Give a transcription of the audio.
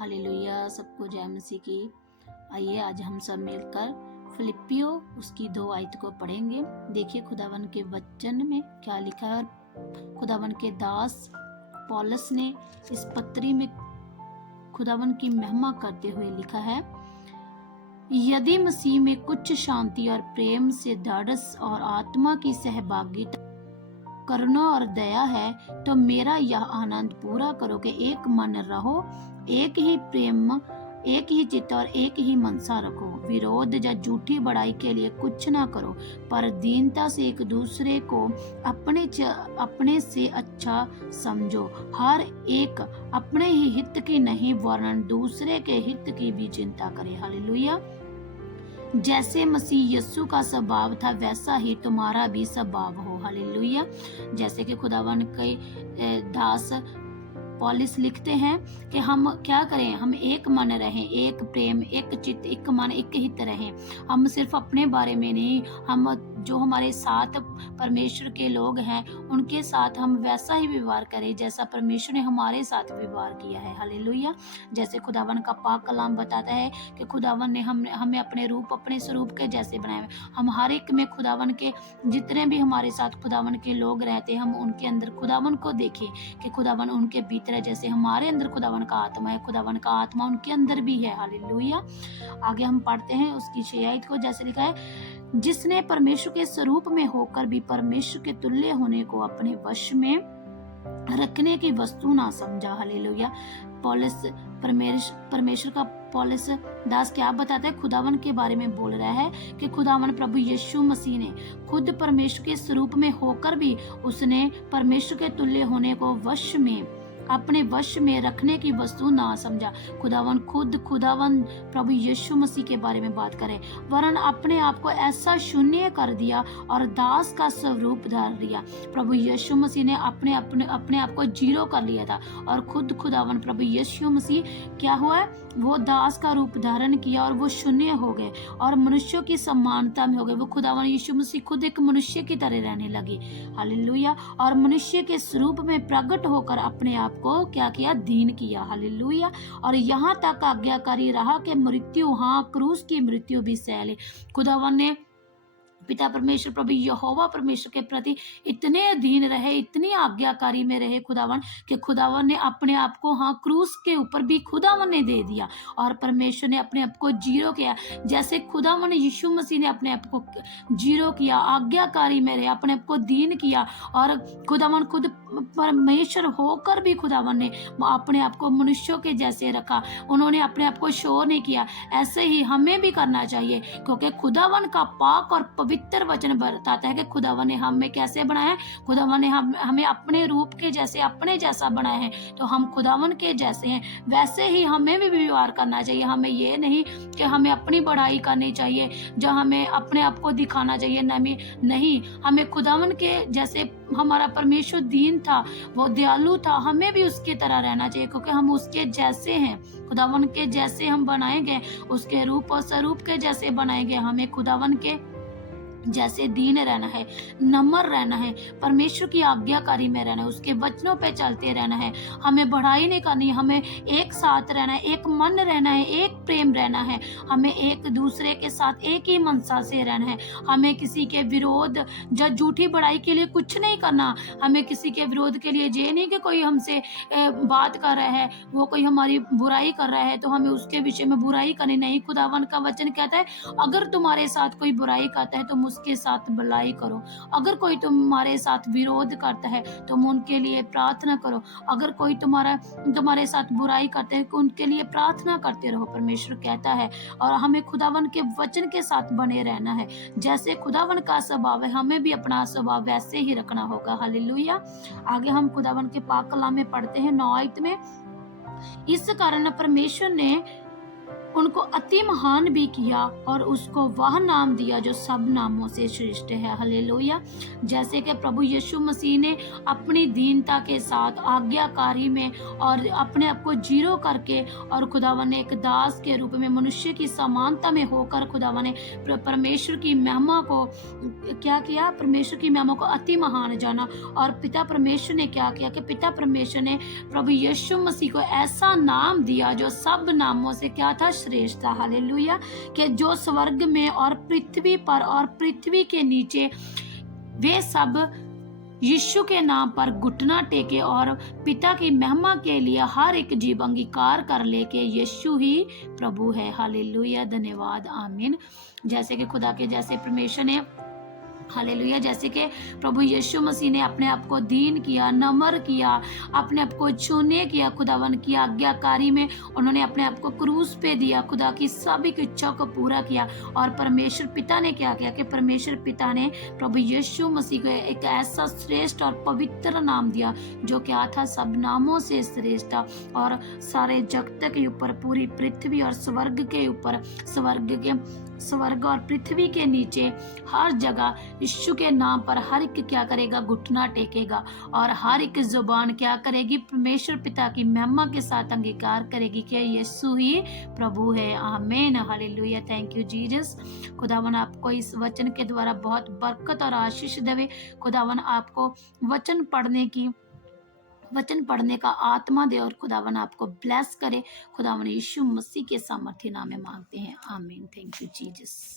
Hallelujah, सबको जय मसीह की। आइए आज हम सब मिलकर फिलिपियो उसकी 2 आयत को पढ़ेंगे। देखिए खुदावन के वचन में क्या लिखा है और खुदावन के दास पौलुस ने इस पत्री में खुदावन की महिमा करते हुए लिखा है, यदि मसीह में कुछ शांति और प्रेम से ढाढ़स और आत्मा की सहभागिता करुणा और दया है, तो मेरा यह आनंद पूरा करो कि एक मन रहो, एक ही प्रेम, एक ही चित्त और एक ही मनसा रखो। विरोध या झूठी बड़ाई के लिए कुछ ना करो, पर दीनता से एक दूसरे को अपने से अच्छा समझो। हर एक अपने ही हित की नहीं वरन दूसरे के हित की भी चिंता करे। हालेलुया। जैसे मसीह यीशु का स्वभाव था वैसा ही तुम्हारा भी स्वभाव हो। हालेलुया। जैसे कि खुदावन के दास पौलुस लिखते हैं कि हम क्या करें, हम एक मन रहें, एक प्रेम, एक चित्त, एक मन, एक हित रहें। हम सिर्फ अपने बारे में नहीं, हम जो हमारे साथ परमेश्वर के लोग हैं उनके साथ हम वैसा ही व्यवहार करें जैसा परमेश्वर ने हमारे साथ व्यवहार किया है। हालेलुया। जैसे खुदावन का पाक कलाम बताता है कि खुदावन ने हमें अपने रूप, अपने स्वरूप के जैसे बनाए। हम हर एक में खुदावन के जितने भी हमारे साथ खुदावन के लोग रहते हैं, हम उनके अंदर खुदावन को देखें कि खुदावन उनके भीतर है। जैसे हमारे अंदर खुदावन का आत्मा है, खुदावन का आत्मा उनके अंदर भी है। हालेलुया। आगे हम पढ़ते हैं उसकी 6 आयत को। जैसे लिखा है, जिसने परमेश्वर के स्वरूप में होकर भी परमेश्वर के तुल्य होने को अपने वश में रखने की वस्तु ना समझा। हालेलुया। पौलुस परमेश्वर का पौलुस दास क्या बताता है, खुदावन के बारे में बोल रहा है कि खुदावन प्रभु यीशु मसीह ने खुद परमेश्वर के स्वरूप में होकर भी उसने परमेश्वर के तुल्य होने को अपने वश में रखने की वस्तु ना समझा। खुदावन प्रभु यीशु मसीह के बारे में बात करें, वरन अपने आप को ऐसा शून्य कर दिया और दास का स्वरूप धार लिया। प्रभु यीशु मसीह ने अपने आप को जीरो कर लिया था और खुदावन प्रभु यीशु मसीह क्या हुआ, वो दास का रूप धारण किया और वो शून्य हो गए और मनुष्यों की समानता में हो गए। वो खुदावन यीशु मसीह खुद एक मनुष्य की तरह रहने लगे। हालेलुया। और मनुष्य के स्वरूप में प्रकट होकर अपने आप को क्या किया, दीन किया। हालेलुया। और यहाँ तक आज्ञाकारी रहा कि मृत्यु, हाँ क्रूस की मृत्यु भी सह ले। खुदावन ने पिता परमेश्वर प्रभु यहोवा परमेश्वर के प्रति इतने अधीन रहे, इतनी आज्ञाकारी में रहे खुदावन कि खुदावन ने अपने आप को, हाँ क्रूस के ऊपर भी खुदावन ने दे दिया और परमेश्वर ने अपने आप को जीरो किया। जैसे खुदावन यीशु मसीह ने अपने आप को जीरो किया, आज्ञाकारी में रहे, अपने आप को दीन किया और खुदावन खुद परमेश्वर होकर भी खुदावन ने अपने आप को मनुष्यों के जैसे रखा। उन्होंने अपने आप को शो नहीं किया। ऐसे ही हमें भी करना चाहिए, क्योंकि खुदावन का पाक और पवित्र वचन बताता है कि खुदावन ने हमें कैसे बनाया है। खुदावन ने हमें अपने रूप के जैसे, अपने जैसा बनाया है, तो हम खुदावन के जैसे हैं। वैसे ही हमें भी व्यवहार करना चाहिए। हमें ये नहीं कि हमें अपनी बढ़ाई करनी चाहिए, जो हमें अपने आप को दिखाना चाहिए। नहीं, हमें खुदावन के जैसे, हमारा परमेश्वर दीन था, वो दयालु था, हमें भी उसकी तरह रहना चाहिए, क्योंकि हम उसके जैसे हैं। खुदावन के जैसे हम बनाए गए, उसके रूप और स्वरूप के जैसे बनाए गए। हमें खुदावन के जैसे दीन रहना है, नम्र रहना है, परमेश्वर की आज्ञाकारी में रहना है, उसके वचनों पे चलते रहना है। हमें बढ़ाई नहीं करनी, हमें एक साथ रहना है, एक मन रहना है, एक प्रेम रहना है। हमें एक दूसरे के साथ एक ही मनसा से रहना है। हमें किसी के विरोध या झूठी बढ़ाई के लिए कुछ नहीं करना। हमें किसी के विरोध के लिए ये नहीं कि कोई हमसे बात कर रहा है, वो कोई हमारी बुराई कर रहा है तो हमें उसके विषय में बुराई करनी नहीं। खुदावन का वचन कहता है, अगर तुम्हारे साथ कोई बुराई करता है तुम उसके साथ भलाई करो। अगर कोई तुम्हारे साथ विरोध करता है तुम उनके लिए प्रार्थना करो। अगर कोई तुम्हारे साथ बुराई करते हैं तो उनके लिए प्रार्थना करते रहो, परमेश्वर कहता है। और हमें खुदावन के वचन के साथ बने रहना है। जैसे खुदावन का स्वभाव है, हमें भी अपना स्वभाव वैसे ही रखना होगा। हालेलुया। आगे हम खुदावन के पाक कलाम में पढ़ते हैं 9 आयत में, इस कारण परमेश्वर ने उनको अति महान भी किया और उसको वह नाम दिया जो सब नामों से श्रेष्ठ है। हालेलुया। जैसे कि प्रभु यीशु मसीह ने अपनी दीनता के साथ आज्ञाकारी में और अपने आप को जीरो करके और खुदावन ने एक दास के रूप में मनुष्य की समानता में होकर खुदावन ने परमेश्वर की महिमा को क्या किया, परमेश्वर की महिमा को अति महान जाना। और पिता परमेश्वर ने क्या किया कि पिता परमेश्वर ने प्रभु यीशु मसीह को ऐसा नाम दिया जो सब नामों से क्या था, श्रेष्ठ था। हालेलुया। कि जो स्वर्ग में और पृथ्वी पर और पृथ्वी के नीचे वे सब यीशु के नाम पर घुटना टेके और पिता की महिमा के लिए हर एक जीव अंगीकार कर ले के यीशु ही प्रभु है। हालेलुया। धन्यवाद। आमीन। जैसे कि खुदा के जैसे परमेश्वर ने हालेलुया, जैसे कि प्रभु यीशु मसीह ने अपने आप को दीन किया, नम्र किया, अपने आप को छूने किया खुदावन की आज्ञाकारी में, उन्होंने अपने आप को क्रूस पे दिया, खुदा की सभी की इच्छा को पूरा किया। और परमेश्वर पिता ने क्या किया कि परमेश्वर पिता ने प्रभु यीशु मसीह को एक ऐसा श्रेष्ठ और पवित्र नाम दिया जो क्या था, सब नामों से श्रेष्ठ था। और सारे जगत के ऊपर, पूरी पृथ्वी और स्वर्ग के ऊपर, स्वर्ग और पृथ्वी के नीचे हर जगह यीशु के नाम पर हर एक क्या करेगा, घुटना टेकेगा और हर एक जुबान क्या करेगी, परमेश्वर पिता की महिमा के साथ अंगीकार करेगी कि यीशु ही प्रभु है। आमीन। हालेलुया। Thank you Jesus. खुदावन आपको इस वचन के द्वारा बहुत बरकत और आशीष देवे। खुदावन आपको वचन पढ़ने का आत्मा दे और खुदावन आपको ब्लेस करे। खुदावन यीशु मसीह के सामर्थ्य नाम में मांगते हैं। आमीन। Thank you Jesus.